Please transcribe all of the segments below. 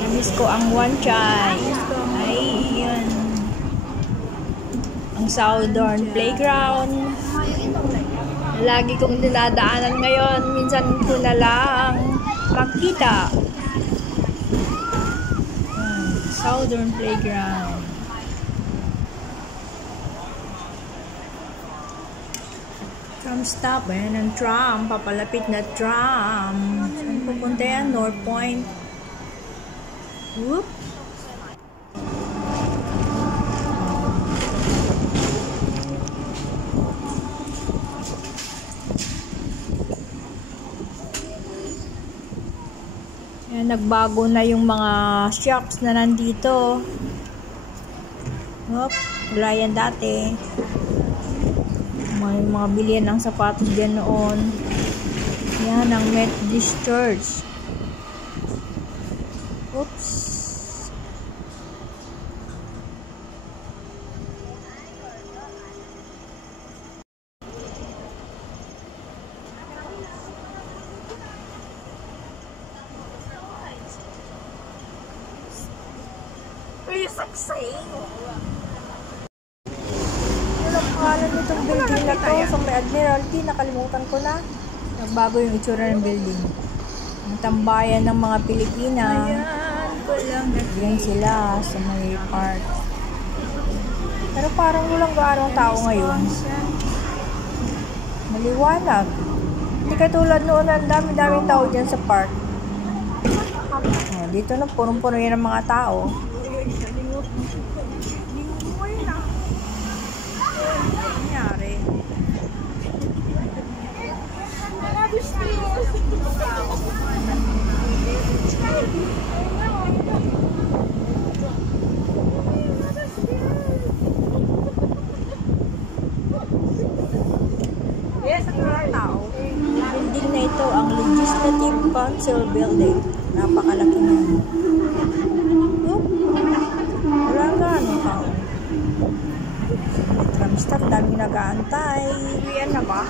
Namiss ko ang Wan Chai. Ay, yun. Ang Southern Playground. Lagi kong dinadaanan ngayon. Minsan ko na lang makita. Southern Playground. Tram stop. Ayan ang tram. Papalapit na tram. Saan pupunta yan? North Point. Whoop. Ayan, nagbago na yung mga shops na nandito. Whoop. Wala yan dati. May mga bilihan ng sapatos dyan noon. Yan ang Methodist Church. Oops. Please succeed. Pangalan nitong building na to sa may Admiralty, nakalimutan ko na. Nagbago yung itsura ng building. Ang tambayan ng mga Pilipina. Yan sila sa may park. Pero parang walang gaano tao ngayon. Maliwanag. Hindi katulad noon, ang dami-daming tao dyan sa park. Dito na punong-puno yan ng mga tao. Nangyari. Yes, ang mga tao. Building na ito ang Legislative Council Building. Napakalaki na. Wala nga anong tao. Tram stop, daming nag-aantay. Yan na ba?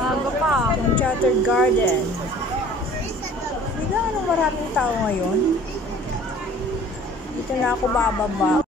Aga pa, ang Chartered Garden. Hindi na anong maraming tao ngayon. Dito na ako bababa.